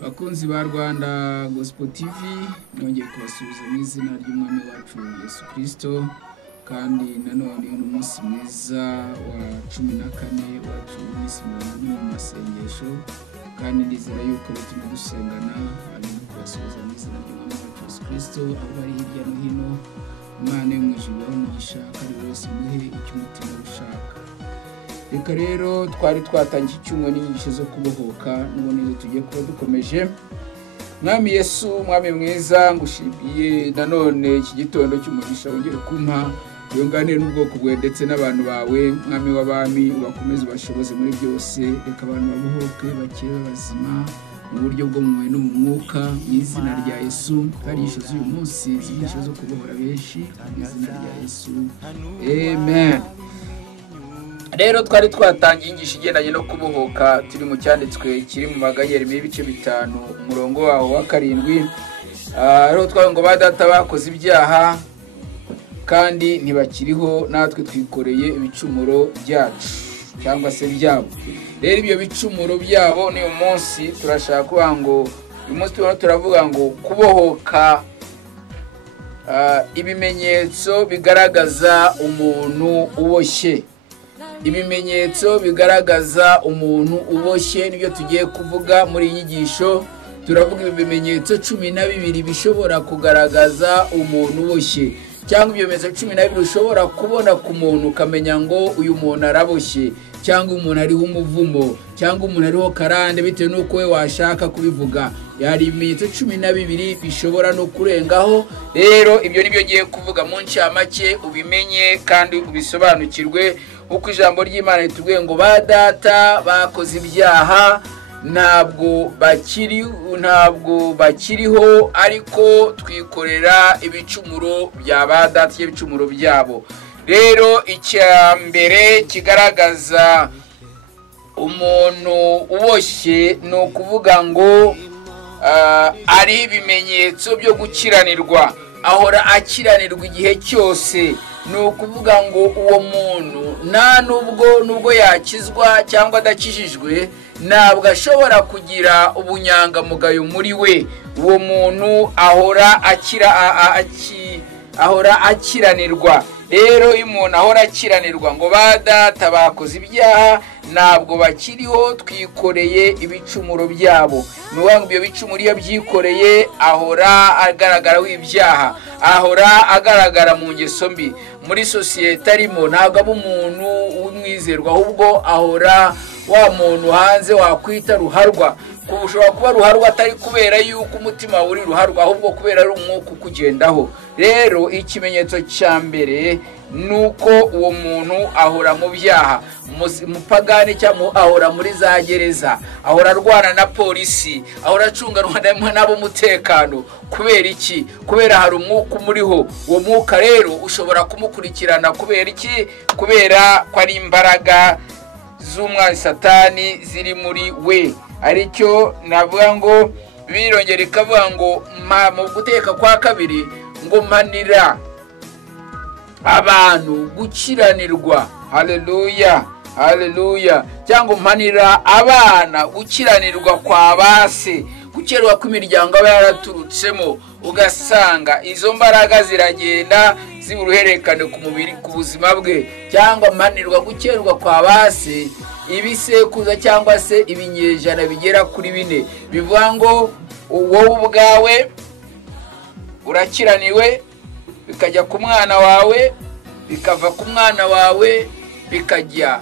Bakunzi ba Rwanda Gospel TV, nongeye kubasubiza mu izina ry'umwami wacu Yesu Kristo, kandi nanone umunsi mwiza wa 14 wacu iminsi mu masengesho, kandi ndizera yuko bituma dusengana ari kubasubiza mu izina ry'umwami wacu Yesu Kristo, aho bari hirya no hino. Imana yo mu ijuru umugisha kandi wese muhe icyo umutima ushaka. Reka rero twari twatangiye icyumwe n'inyigisho zo kubohoka, none tugiye kuba dukomeje. Mwami Yesu, mwami mwiza, ngushibiye nanone iki gitondo cy'umugisha wongere kumpa, yonganire n'ubwoko bwe ndetse n'abantu bawe, mwami w'abami, bakomeze bashoboze muri byose. Reka abantu babohoke bakire bazima mu buryo bwo mu no mu mwuka, mu izina rya Yesu. Kandi inyigisho z'uyu munsi z'inyigisho zo kubohora benshi, mu izina rya Yesu, amen. Rero twari twatangiye inyigisho igendanye no kubohoka, turi mu cyanditswe kiri mu Magayeri ibice 5 umurongo waho wa 7. Rero twavuga ngo badata bakoze ibyaha kandi ntibakiriho, natwe twikoreye ibicumuro byacu cyangwa se byabo. Rero ibyo bicumuro byabo ni umunsi turashaka kuvuga ngo uyu munsi turavuga ngo kubohoka, ibimenyetso bigaragaza umuntu uboshye. Ibimenyetso bigaragaza umuntu uboshye nibyo tugiye kuvuga muri iyi nyigisho. Turavuga ibimenyetso 12 bishobora kugaragaza umuntu uboshye, cyangwa ibimenyetso 12 ushobora kubona ku muntu ukamenya ngo uyu muntu araboshye, cyangwa umuntu ariho umuvumo, cyangwa umuntu ariho karande, bitewe nuko we washaka kubivuga. Yari ibimenyetso 12 bishobora no kurengaho. Rero ibyo nibyo ngiye kuvuga mu ncamake, ubimenye kandi ubisobanukirwe. Uko ijambo ry'Imana ritubwiye ngo badata bakoze ibyaha ntabwo bakiriho, ariko twikorera ibicumuro bya badata, ibicumuro byabo. Rero icya mbere kigaragaza umuntu uboshye ni ukuvuga ngo ari ibimenyetso byo gukiranirwa, ahora akiranirwa igihe cyose. Ni ukuvuga ngo uwo muntu nta nubwo yakizwa cyangwa adakijijwe, ntabwo ashobora kugira ubunyangamugayo muri we. Uwo muntu ahora akiranirwa. Rero iyo umuntu ahora akiranirwa ngo badata bakoze ibyaha ntabwo bakiriho, twikoreye ibicumuro byabo. Nuwanga ibyo bicumuro iyo byikoreye ahora agaragara w'ibyaha, ahora agaragara mu ngeso mbi. Muri sosiyete arimo ntabwo aba umuntu w'umwizerwa, ahubwo ahora wa muntu hanze wakwita ruharwa. Ushobora kuba ruharwa atari kubera yuko umutima uri ruharwa, ahubwo kubera ari umwuka ukugendaho. Rero ikimenyetso cya mbere nuko uwo muntu ahora mu byaha. Umupagani cyangwa ahora muri za gereza, ahora arwana na polisi, ahora acunganwa n'abo umutekano. Kubera iki? Kubera hari umwuka umuriho. Uwo mwuka rero ushobora kumukurikirana. Kubera iki? Kubera ko ari imbaraga z'umwanzi Satani ziri muri we. Aricyo navuga ngo birongera ikavuga ngo mu guteka kwa kabiri ngo manira abantu gukiranirwa. Haleluya, haleluya. Cyangwa manira abana gukiranirwa kwa base, gukerwa kw'imiryango aba yaraturutsemo. Ugasanga izo mbaraga ziragenda ziburuherekane ku mubiri, ku buzima bwe. Cyangwa manirwa gukerwa kwa base, ibisekuza cyangwa se ibinyejana bigera kuri 4. Bivuga ngo wowe ubwawe urakiraniwe, bikajya ku mwana wawe, bikava ku mwana wawe, bikajya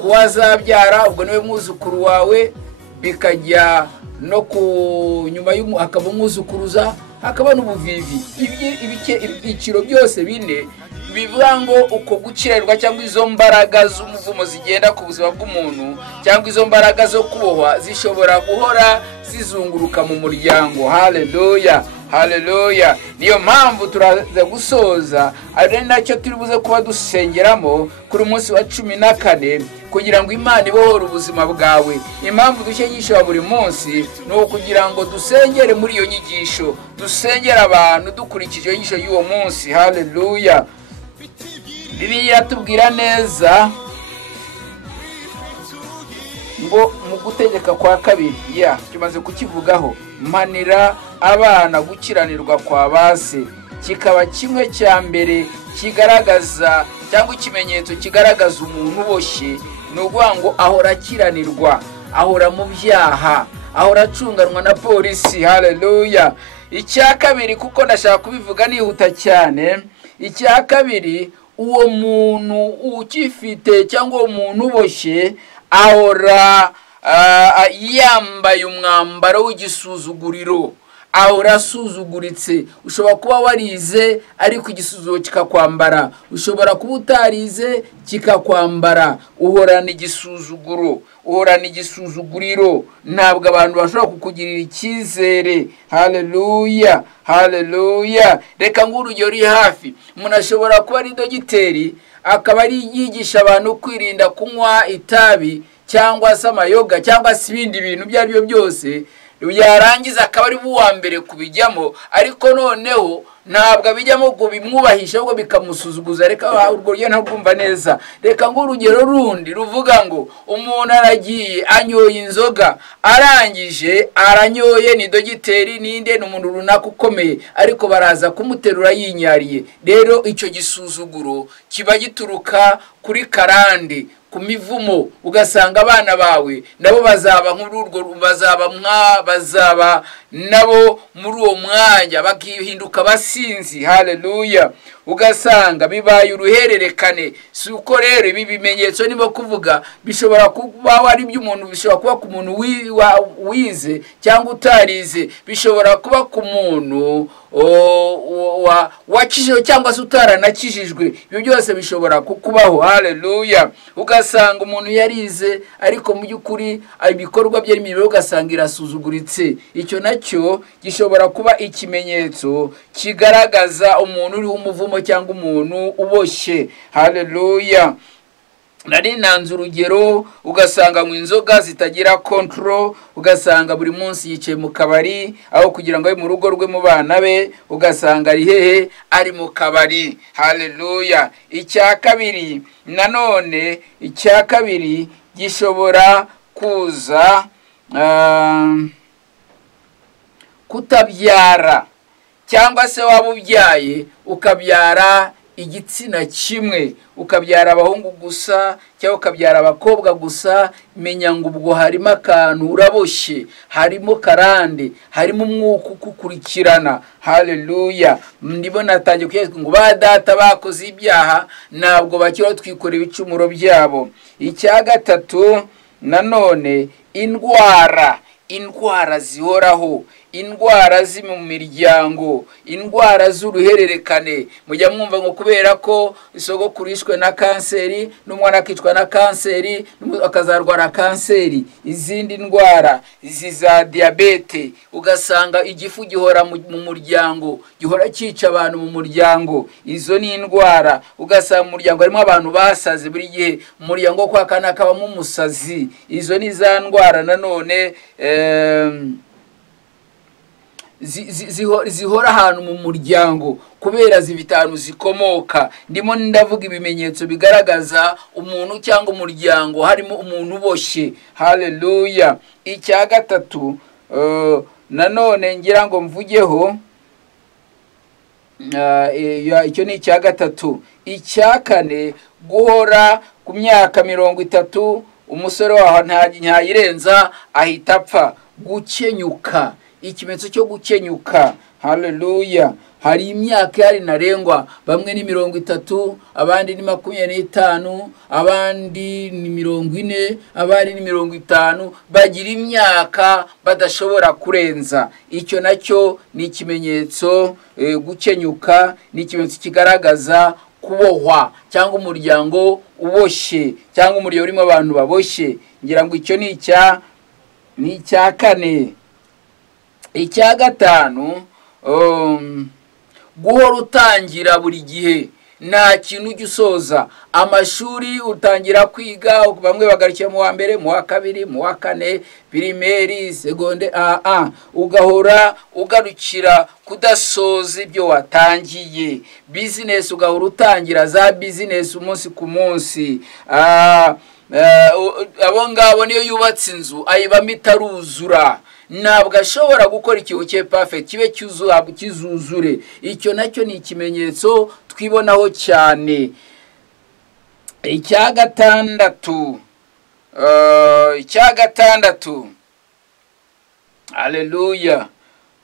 kuwazabyara, ubwo niwe mwuzukuru wawe, bikajya no ku nyuma akaba umwuzukuruza, hakaba n'ubuvivi. Ibiciro byose 4 bivuga ngo uko gukiranirwa cyangwa izo mbaraga z'umuvumo zigenda ku buzima bw'umuntu, cyangwa izo mbaraga zo kubohwa zishobora guhora zizunguruka mu muryango. Haleluya, haleluya. Niyo mpamvu turaza gusoza, ari nacyo turi buze kuba dusengeramo kuri umunsi wa 14, kugira ngo Imana ibohore ubuzima bwawe. Impamvu dushengisha buri munsi ni ukugira ngo dusengere muri iyo nyigisho, dusengera abantu dukurikije inyigisho y'uwo munsi. Haleluya. Bibiliya tubwira neza ngo mu gutegeka kwa kabiri tumaze kukivugaho, mpanira abana gukiranirwa kwa base, kikaba kimwe cya mbere kigaragaza cyangwa ikimenyetso kigaragaza umuntu uboshye. Ni ukuvuga ngo ahora akiranirwa, ahora mu byaha, ahora acunganwa na polisi. Haleluya. Icya kabiri, kuko ndashaka kubivuga nihuta cyane, icya kabiri, uwo muntu ukifite cyangwa uwo muntu uboshye ahora yambaye umwambaro w'igisuzuguriro, ahora asuzuguritse. Ushobora kuba warize ariko igisuzuguro kikakwambara, ushobora kuba utarize kikakwambara, uhorana igisuzuguro, uhorana igisuzuguriro, ntabwo abantu bashobora kukugirira icyizere. Haleluya, haleluya. Reka ng'urugero uri hafi, umuntu ashobora kuba ari dogiteri, akaba ari yigisha abantu kwirinda kunywa itabi cyangwa se amayoga cyangwa se ibindi bintu ibyo ari byo byose, yarangiza akaba ari uwa mbere kubijyamo, ariko noneho ntabwo abijyamo ngo bimwubahishe ahubwo bikamusuzuguza. Reka urwo rugero ntarwumva neza. Reka ng'urugero rundi ruvuga ngo umuntu aragiye anyoye inzoga, arangije aranyoye, ni dogiteri ninde, ni umuntu runaka ukomeye, ariko baraza kumuterura yinyariye. Rero icyo gisuzuguro kiba gituruka kuri karande, ku mivumo. Ugasanga abana bawe nabo bazaba nk'urwo, bazaba nabo muri uwo mwanya bakihinduka basinzi. Haleluya. Ugasanga bibaye uruhererekane. Si uko rero ibi bimenyetso nimo kuvuga bishobora kuba ari by'umuntu, bishobora kuba ku muntu wize cyangwa utarize, bishobora kuba ku muntu wakijijwe cyangwa se utaranakijijwe. Ibyo byose bishobora kukubaho. Haleluya. Ugasanga umuntu yarize ariko mu by'ukuri ibikorwa bye n'imibereho ugasanga irasuzuguritse. Icyo nacyo gishobora kuba ikimenyetso kigaragaza umuntu uriho umuvumo cyangwa umuntu uboshye. Haleluya. Nari nanze urugero, ugasanga mu inzoga zitagira control, ugasanga buri munsi yicaye mu kabari aho kugira ngo abe mu rugo rwe mu bana be, ugasanga ari hehe, ari mu kabari. Haleluya. Icya kabiri nanone, icya kabiri gishobora kuza kutabyara, cyangwa se waba ubyaye ukabyara igitsina kimwe, ukabyara abahungu gusa cyangwa ukabyara abakobwa gusa, menya ngo ubwo harimo akantu, uraboshye, harimo karande, harimo umwuka ukukurikirana. Haleluya. Ndimo natangiye kuyezwa ngo ba data bakoze ibyaha ntabwo bakira twikora ibicumuro byabo. Icya gatatu nanone, indwara zihoraho, indwara zi mu miryango, indwara z'uruhererekane. Mujya mwumva ngo kubera ko isogokurishwe na kanseri, n'umwana akicwa na kanseri, akazarwara kanseri. Izindi ndwara za diabete, ugasanga igifu gihora mu muryango, gihora cyica abantu mu muryango. Izo ni indwara. Ugasanga mu muryango harimo abantu basaze buri gihe, mu muryango kwa kana kabamo umusazi. Izo ni za ndwara nanone zihora ahantu mu muryango kubera zibitanu zikomoka. Ndimo ndavuga ibimenyetso bigaragaza umuntu cyangwa umuryango harimo umuntu uboshye. Haleluya. Icya gatatu nanone ngira ngo mvugeho, icyo ni icya gatatu. Icya kane, guhora ku myaka 30 umusore waho ntayirenza ahita apfa. Gukenyuka, ikimenyetso cyo gukenyuka. Haleluya. Hari imyaka yari narengwa, bamwe ni 30, abandi ni 25, abandi ni 40, abandi ni 50, bagira imyaka badashobora kurenza. Icyo nacyo ni ikimenyetso, gukenyuka ni ikimenyetso kigaragaza kubohwa cyangwa umuryango uboshye cyangwa umuryango urimo abantu baboshye. Ngira ngo icyo ni icya kane. Icya gatanu, guhora utangira buri gihe, nta kintu ujya usoza. Amashuri utangira kwiga, bamwe bagarukira mu wa mbere, mu wa kabiri, mu wa kane, pirimeri, segonde, ugahora ugarukira kudasoza ibyo watangiye. Business ugahora utangira za business umunsi ku munsi. abo ngabo niyo yubatse inzu ayibamo itaruzura, ntabwo ashobora gukora ikintu cye perfect kibe kizuzure. Icyo nacyo ni ikimenyetso twibonaho cyane. Icya gatandatu, haleluya,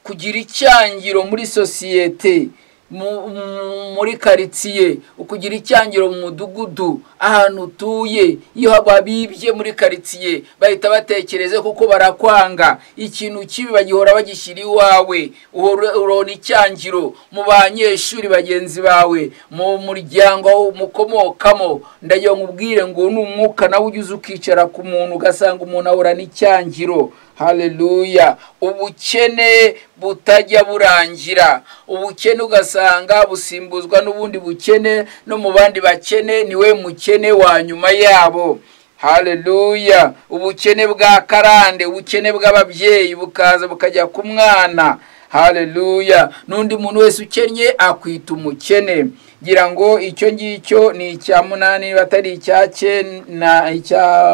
kugira icyangiro muri sosiyete, muri karitsiye, ukugira icyangiro mu mudugudu ahantu utuye. Iyo babibye muri karitsiye bahita batekereze kuko barakwanga, ikintu kibi bagihora bagishyira iwawe, urona icyangiro mu banyeshuri bagenzi bawe, mu muryango mukomokamo. Ndagira nkubwire ngo n'umwuka nawe ugize ukicara ku muntu ugasanga umuntu ahorana icyangiro. Haleluya. Ubukene butajya burangira, ubukene ugasanga busimbuzwa n'ubundi bukene, no mu bandi bakene niwe mukene wa nyuma yabo. Haleluya. Ubukene bwa karande, ubukene bw'ababyeyi bukaza bukajya ku mwana. Haleluya. N'undi muntu wese ukennye akwita umukene. Gira ngo icyo ngicyo ni icya munani, batari icya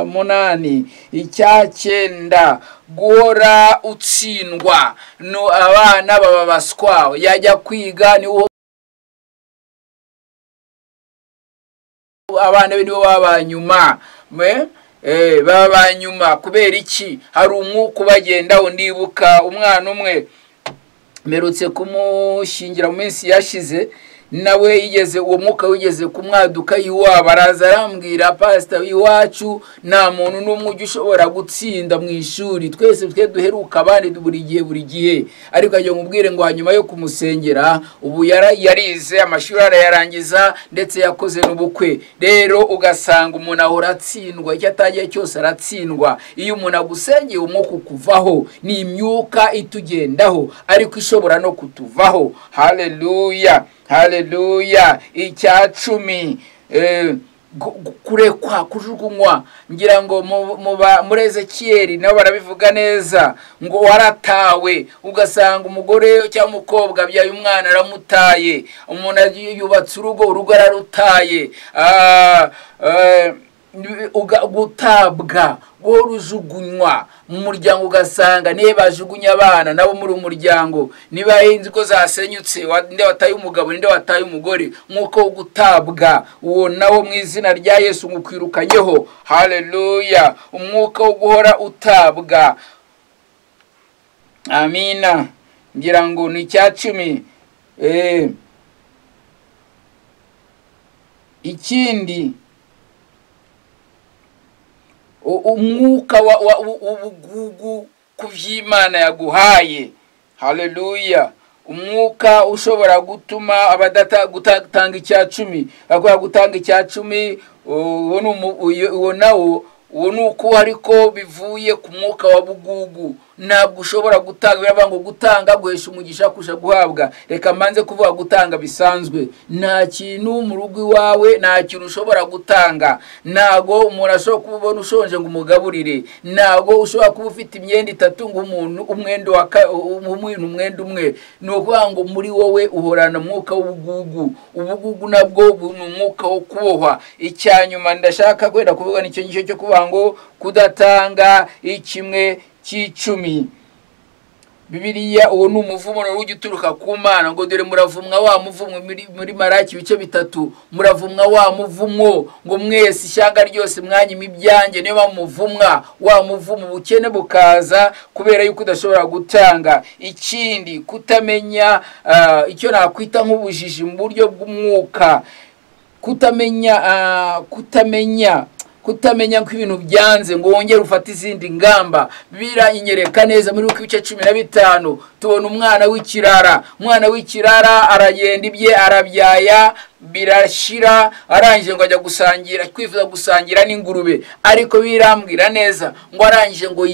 munani. Icya cyenda, guhora utsindwa. No abana baba baswa, yajya kwiga ni abana nibo baba nyuma. Baba nyuma kubera iki? Hari umwuka ubagendaho. Ndibuka umwana umwe merutse kumushingira mu minsi yashize, nawe yigeze uwo mwuka wigeze kumwaduka iwabo. Araza arambwira, pastor, iwacu nta muntu n'umwe ushobora gutsinda mu ishuri, twese duheruka abandi buri gihe. Ariko ajya mubwire ngo hanyuma yo kumusengera ubu yarize amashuri arayarangiza ndetse yakoze n'ubukwe. Rero ugasanga umuntu ahora atsindwa, icyo atagiye cyose aratsindwa. Iyo umuntu agusengeye umwuka ukuvaho, ni imyuka itugendaho ariko ishobora no kutuvaho. Haleluya. Haleluya. Icya cumi, kurekwa, kujugunywa. Ngira ngo muri Ezekiyeli nabo barabivuga neza ngo waratawe, ugasanga umugore cyangwa umukobwa abyaye umwana aramutaye, umuntu yubatse urugo ararutaye. Gutabwa, gurujugunywa mu muryango, ugasanga niba bajugunya abana nabo muri umuryango, niba hinzi ko zasenyutse, ninde wataye umugabo, ninde wataye umugore, nkuko gutabwa. Uwo nawo mu izina rya Yesu ngukwirukanyeho. Haleluya. Umwuka wo guhora utabwa. Amina. Ngira ngo ni icya cumi. Ikindi, umwuka w'ubugugu ku by'Imana yaguhaye. Haleluya. Umwuka ushobora gutuma gutanga icya cumi, bakora gutanga icya cumi. Uwo nawo nuko ariko bivuye ku mwuka wa bugugu. Ntabwo ushobora gutanga, biravuga ngo gutanga guhesha umugisha kusha guhabwa. Reka manze kuvuga gutanga bisanzwe. Nta kintu mu rugo iwawe, nta kintu ushobora gutanga. Nago umuntu ashobora kubona ushonje ngo umugaburire. Nago ushobora kuba ufite imyenda itatu ngo umuntu umwenda umwe. Ni ukuvuga ngo muri wowe uhorana umwuka w'ubugugu. Ubugugu nabwo ni umwuka wo kubohwa. Icyanyuma ndashaka kwenda kuvuga nicyo ngicyo cyo kuvuga ngo kudatanga ikimwe cy'icumi. Bibiliya uwo ni umuvumo n'urugi uturuka ku Mana, ngo dore muravumwa wa muvumo. Muri Maraki ibice 3, muravumwa wa muvumo, ngo mwese ishyanga ryose mwanyima ibyanjye, niyo bamuvumwa. Wa muvumo ubukene bukaza kubera yuko udashobora gutanga. Ikindi, kutamenya icyo nakwita nk'ubujiji mu buryo bw'umwuka. Kutamenya ko ibintu byanze ngo wongere ufate izindi ngamba. Biranyereka neza muri uko ibice 15 tubona umwana w'ikirara aragenda ibye arabyaya birashira, arangije ngo ajya gusangira, kwifuza gusangira n'ingurube. Ariko birambwira neza ngo arangije ngo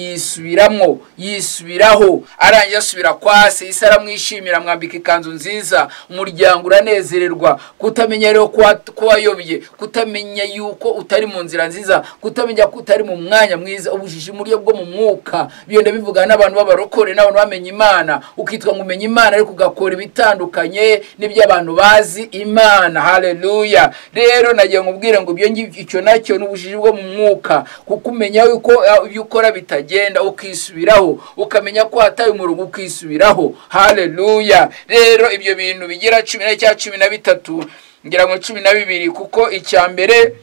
yisubiraho, arangije asubira kwa se. Isi aramwishimira, mwambika ikanzu nziza, umuryango uranezererwa. Kutamenya rero ko wayobye, kutamenya yuko utari mu nzira nziza, kutamenya ko utari mu mwanya mwiza, ubujiji muri bwo mu mwuka. Biyenda bivuga n'abantu b'abarokore, n'abantu bamenye Imana, ukitwa ngo umenye Imana ariko ugakora ibitandukanye n'ibyo abantu bazi Imana. bw'Imana. Haleluya. Rero nagiye nkubwira ngo icyo nacyo n'ubujiji bwo mu mwuka, kuko umenya yuko ibyo ukora bitagenda ukisubiraho, ukamenya ko hataye umurongo ukisubiraho. Haleluya. Rero ibyo bintu bigira 10 cya 13 ngira ngo 12, kuko icya mbere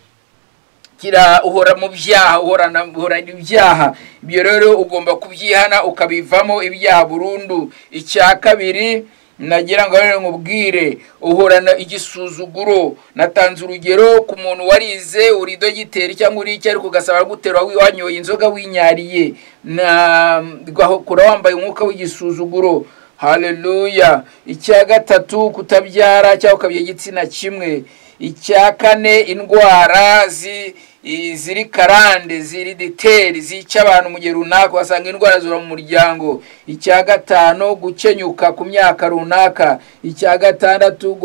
kira uhora mu byaha, uhora ibyaha. Ibyo rero ugomba kubyihana ukabivamo ibyaha burundu. Icya kabiri nagira ngo rero nkubwire, uhorana igisuzuguro. Natanze urugero ku muntu warize uri dogiteri cyangwa uri icyo, ariko ugasaba gutera wanyoye inzoga winyariye, na gahokora wambaye umwuka w'igisuzuguro. Haleluya. Icya gatatu kutabyara cyangwa ukabye igitsina kimwe. Icya kane indwara ziri karande, ziri diteri, zica abantu mu gihe runaka, wasanga indwara zura mu muryango. Icya gatano gukenyuka ku myaka runaka. Icya gatandatu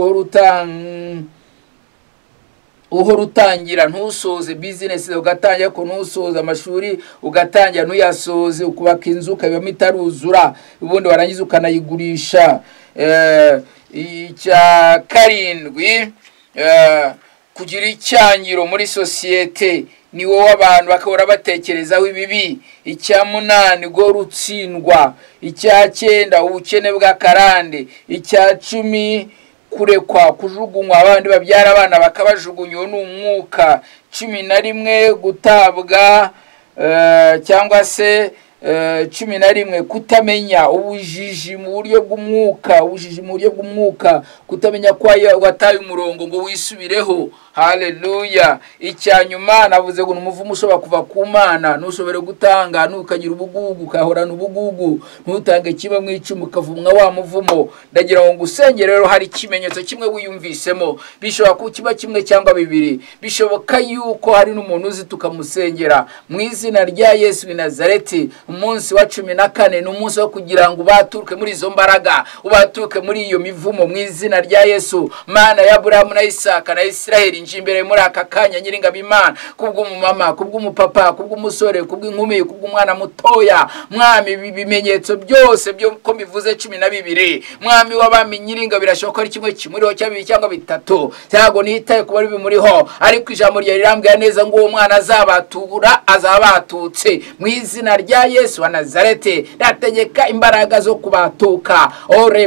uhora utangira ntusoze business, ugatangira ko ntusoze amashuri, ugatangira ntuyasoze, ukubaka inzu ukabamo itaruzura, ubundi warangiza ukanayigurisha. Icya karindwi kugira icyangiro muri sosiyete, ni wowe abantu bakahora batekerezaho ibibi. Icya munani go rutsindwa. Icya 9 ubukene bwa karande. Icya 10 kurekwa, kujugunywa, abandi babyara abana bakabajugunywa n'umwuka. 11 gutabwa cyangwa se 11 kutamenya, ubujiji mu buryo bw'umwuka, kutamenya ko wataye umurongo ngo wisubireho. Haleluya. Icya nyuma navuze ngo umuvumo ushobora kuva ku Mana, ntushobore gutanga, nukagira ubugugu, kahorana ubugugu, ntutange kimwe mu 10 ukavumwa wa muvumo. Ndagira ngo ngusengere rero, hari ikimenyetso kimwe wiyumvisemo, bishobora kuba kimwe cyangwa 2, bishoboka yuko hari n'umuntu uzi tukamusengera. Mu izina rya Yesu w'i Nazareti, umunsi wa 14 ni umunsi wo kugira ngo ubaturuke muri izo mbaraga, ubaturuke muri iyo mivumo. Mu izina rya Yesu, Mana ya Abrahamu na Isaka na Israeli, nje imbere muri aka kanya nyiringabo Imana, kubw'umumama, kubw'umupapa, kubw'umusore, kubw'inkumi, kubw'umwana mutoya. Mwami, bimenyetso byose byo ko bivuze 12, Mwami w'abami nyiringabo, birashoboka ari kimwe kimuriho cyangwa cyangwa 3, cyago nitaye kuba ari bimuriho, ariko ijambo rya rirambwira neza ngo uwo mwana azabatura, azabatutse. Mu izina rya Yesu wa Nazareti, ndategeka imbaraga zo kubatuka.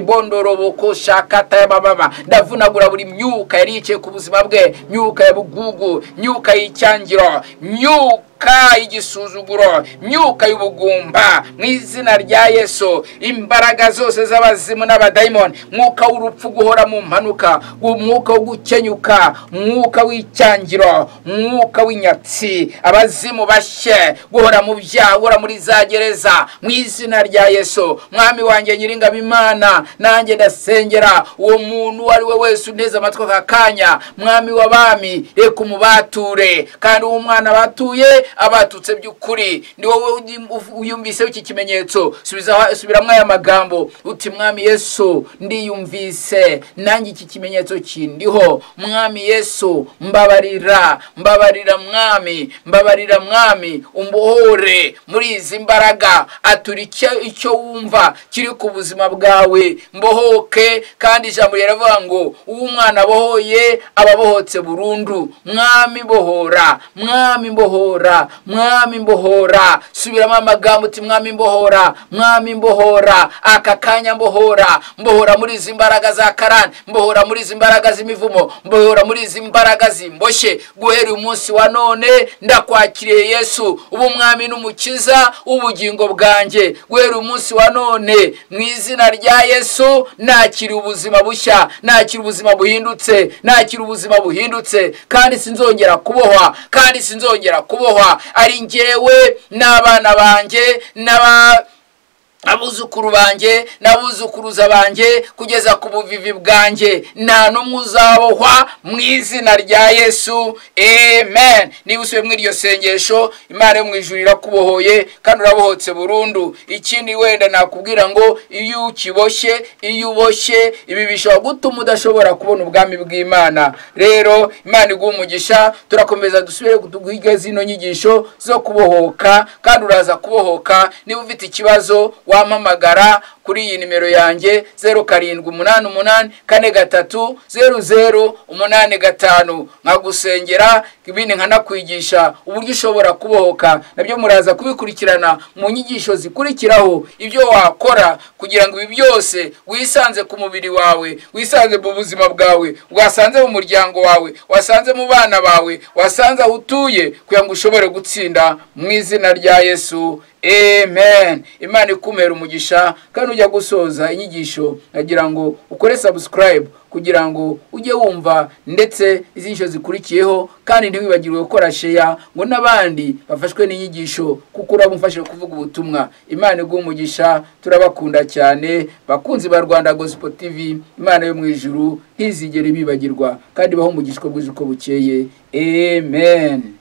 Orebondoroboko shakata ya baba, ndavunagura buri myuka yari yicaye ku buzima bwe, myuka ya bugugu, myuka y'icyangiro, myuka y'igisuzuguro, myuka y'ubugumba. Mu izina rya Yesu, imbaraga zose z'abazimu n'abadayimoni, mwuka w'urupfu guhora mu mpanuka, umwuka wo gukenyuka, mwuka w'icyangiro, mwuka w'inyatsi, abazimu bashye guhora mu byaha, guhora muri za gereza. Mu izina rya Yesu, Mwami wanjye nyiringabo Imana, nanjye ndasengera uwo muntu ari we wese uneze amatwi aka kanya. Mwami w'abami, reka umubature, kandi uwo mwana batuye abatutse by'ukuri. Ndi wowe uyumvise iki kimenyetso, subiramo aya magambo uti: Mwami Yesu, ndiyumvise, nanjye iki kimenyetso kindiho. Mwami Yesu, mbabarira Mwami, mbabarira Mwami, umbohore muri izi mbaraga. Aturike icyo wumva kiri ku buzima bwawe, mbohoke. Kandi ijambo riravuga ngo uwo mwana bohoye ababohotse burundu. Mwami mbohora, Mwami mbohora, Mwami mbohora. Subiramo amagambo uti: Mwami mbohora, Mwami mbohora. Aka kanya mbohora, mbohora muri izi mbaraga za karani, mbohora muri izi mbaraga z'imivumo, mbohora muri izi mbaraga zimboshe. Guhera umunsi wa none ndakwakiriye Yesu, ubu Mwami n'umukiza ubugingo bwanjye. Guhera umunsi wa none, mu izina rya Yesu, nakira ubuzima bushya, nakira ubuzima buhindutse, nakira ubuzima buhindutse. Kandi sinzongera kubohwa, kandi sinzongera kubohwa ari njyewe n'abana banjye abuzukuru banjye n'abuzukuruza banjye kugeza ku buvivi bwanjye. Nta n'umwe uzabohwa mu izina rya Yesu. Amen. Niba usubiye muri iryo sengesho, Imana yo mu ijuru irakubohoye kandi urabohotse burundu. Ikindi wenda nakubwira ngo iyo ukiboshye, iyo uboshye, ibi bishobora gutuma udashobora kubona ubwami bw'Imana. Rero Imana iguha umugisha. Turakomeza dusubire kutuguhiga zino nyigisho zo kubohoka, kandi uraza kubohoka. Niba ufite ikibazo wampamagara kuri iyi nimero yanjye 0788430085 nkagusengera ibindi nkanakwigisha uburyo ushobora kubohoka. Nabyo muraza kubikurikirana mu nyigisho zikurikiraho, ibyo wakora kugira ngo ibi byose wisanze ku mubiri wawe, wisanze mu buzima bwawe, wasanze mu muryango wawe, wasanze mu bana bawe, wasanze aho utuye, kugira ngo ushobore gutsinda mu izina rya Yesu. Amen. Imana ikumera umugisha. Kandi ujya gusoza inyigisho nagira ngo ukore subscribe kugira ngo ujye wumva ndetse izinyigisho zikurikiyeho, kandi ntiwibagirwe gukora share ngo n'abandi bafashwe n'inyigisho, kuko urabumfashe kuvuga ubutumwa. Imana iguhe umugisha. Turabakunda cyane bakunzi ba Rwanda Gospel TV. Imana yo mu ijuru ntizigere bibagirwa, kandi baho umugishwa bw'uko bukeye. Amen.